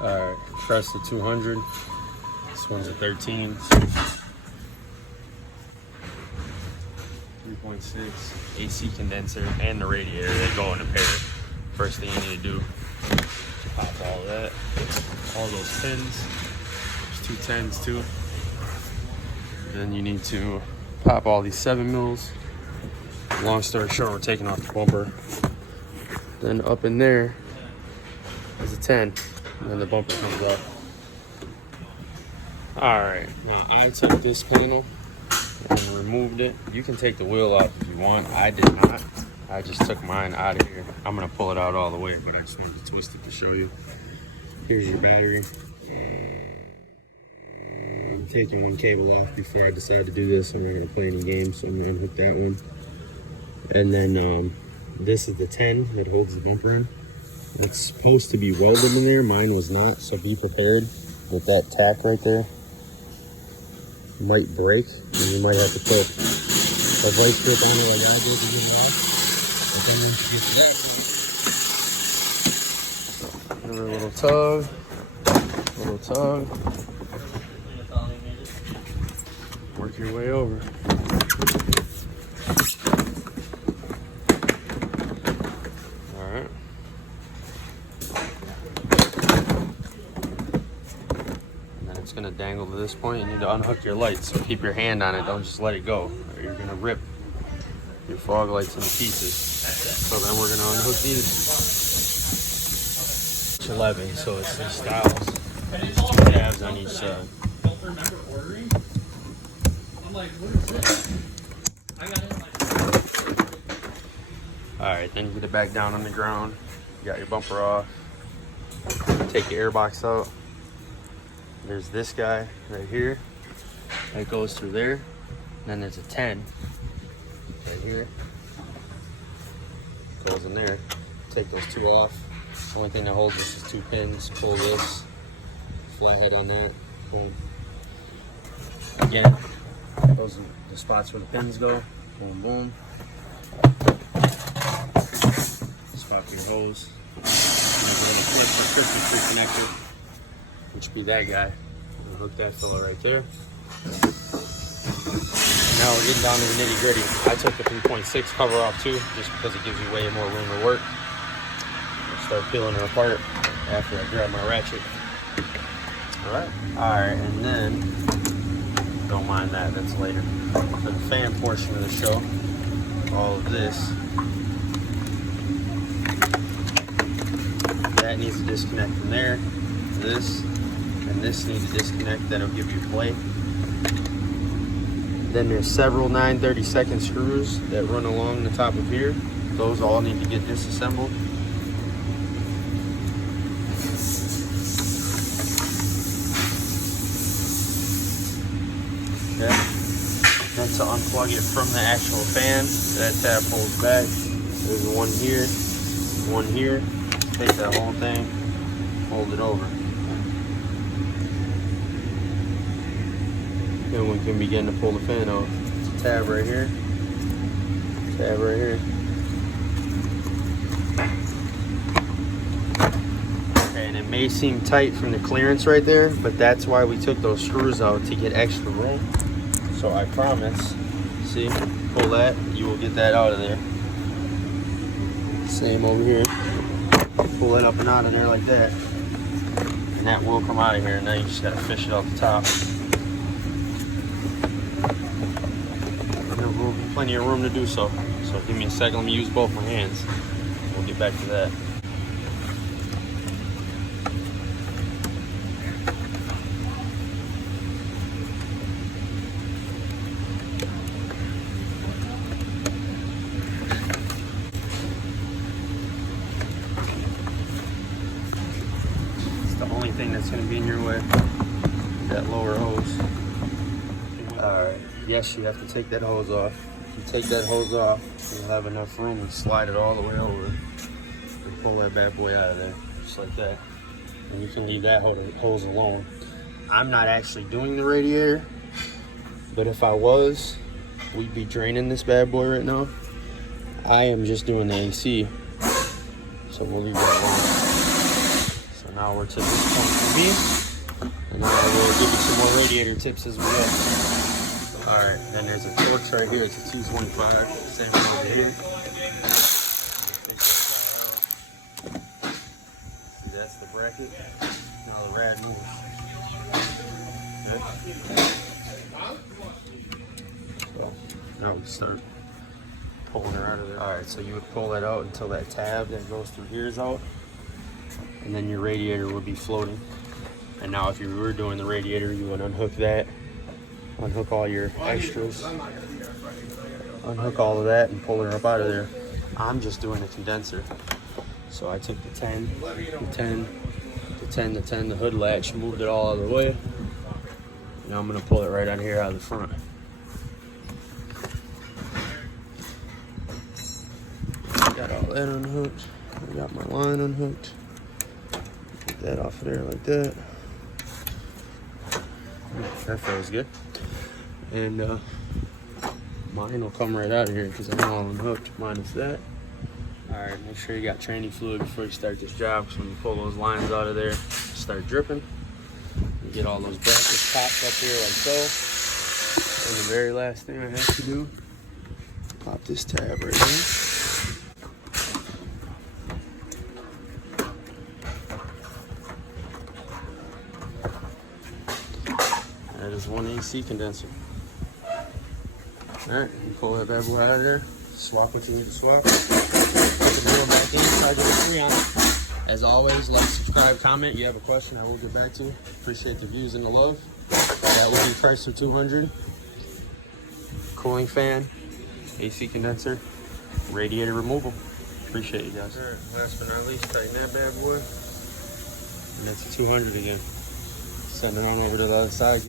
Alright, Chrysler 200. This one's a 13. 3.6 AC condenser and the radiator. They go in a pair. First thing you need to do is pop all that, all those pins. There's 2 10s too. Then you need to pop all these 7 mils. Long story short, we're taking off the bumper. Then up in there is a 10, and then the bumper comes up. All right, now I took this panel and removed it. You can take the wheel off if you want. I did not. I just took mine out of here. I'm gonna pull it out all the way, but I just wanted to twist it to show you. Here's your battery. I'm taking one cable off before I decide to do this. I'm not gonna play any games, so I'm gonna unhook that one. And then this is the 10 that holds the bumper in. It's supposed to be welded in there. Mine was not, so be prepared with that tack right there. It might break, and you might have to put a vice grip on it like I did to get it off. But then once you get to that point, give it a little tug, work your way over. It's gonna dangle to this point. You need to unhook your lights, so keep your hand on it. Don't just let it go, or you're gonna rip your fog lights into pieces. So then we're gonna unhook these. It's 11, so it's these styles. There's 2 tabs on each side. All right, then you get it back down on the ground. You got your bumper off. Take your airbox out. There's this guy right here that goes through there. And then there's a 10 right here. Goes in there. Take those 2 off. The only thing that holds this is 2 pins. Pull this. Flathead on that. Boom. Again, those are the spots where the pins go. Boom, boom. Spot for your hose. And then a flip for Christmas tree connector, which be that guy. We'll hook that fella right there. Now we're getting down to the nitty gritty. I took the 3.6 cover off too, just because it gives you way more room to work. I'll start peeling her apart after I grab my ratchet. Alright, and then, don't mind that, that's later. For the fan portion of the show, all of this, that needs to disconnect from there. This and this need to disconnect. That'll give you play. Then there's several 9/32 screws that run along the top of here. Those all need to get disassembled. Okay. Then to unplug it from the actual fan, that tab pulls back. There's one here. Take that whole thing, fold it over. Then we can begin to pull the fan off. Tab right here. Tab right here. Okay, and it may seem tight from the clearance right there, but that's why we took those screws out, to get extra room. So I promise, see, pull that, you will get that out of there. Same over here. Pull it up and out of there like that, and that will come out of here. Now you just gotta fish it off the top. There will be plenty of room to do so. So give me a second, let me use both my hands. We'll get back to that. Thing that's going to be in your way, that lower hose. Alright, yes, you have to take that hose off. If you take that hose off, you'll have enough room to slide it all the way over and pull that bad boy out of there, just like that. And you can leave that hose alone. I'm not actually doing the radiator, but if I was, we'd be draining this bad boy right now. I am just doing the AC, so we'll leave that alone. So now now we're to this point for me. And then I will give you some more radiator tips as we go. Alright, then there's a Torx right here. It's a 225. Same thing over here. That's the bracket. Now the rad moves. Okay. So now we start pulling her out of there. Alright, so you would pull that out until that tab that goes through here is out. And then your radiator would be floating. And now if you were doing the radiator, you would unhook that. Unhook all your extras. Unhook all of that and pull her up out of there. I'm just doing the condenser. So I took the 10, the 10, the 10, the 10, the hood latch, moved it all out of the way. Now I'm gonna pull it right out of here out of the front. Got all that unhooked. I got my line unhooked. Get that off of there like that. That feels good. And mine will come right out of here because I'm all unhooked minus that. Alright, make sure you got training fluid before you start this job, because when you pull those lines out of there, start dripping. You get all those brackets popped up here like so. And the very last thing I have to do, pop this tab right here. That is one AC condenser. Alright, you pull that bad boy out of there, swap what you need to swap. Put the wheel back in, try to get a 3 on it. As always, like, subscribe, comment. You have a question, I will get back to you. Appreciate the views and the love. That will be Chrysler 200. Cooling fan, AC condenser, radiator removal. Appreciate you guys. Alright, last but not least, tighten that bad boy. And that's a 200 again. Send it on over to the other side.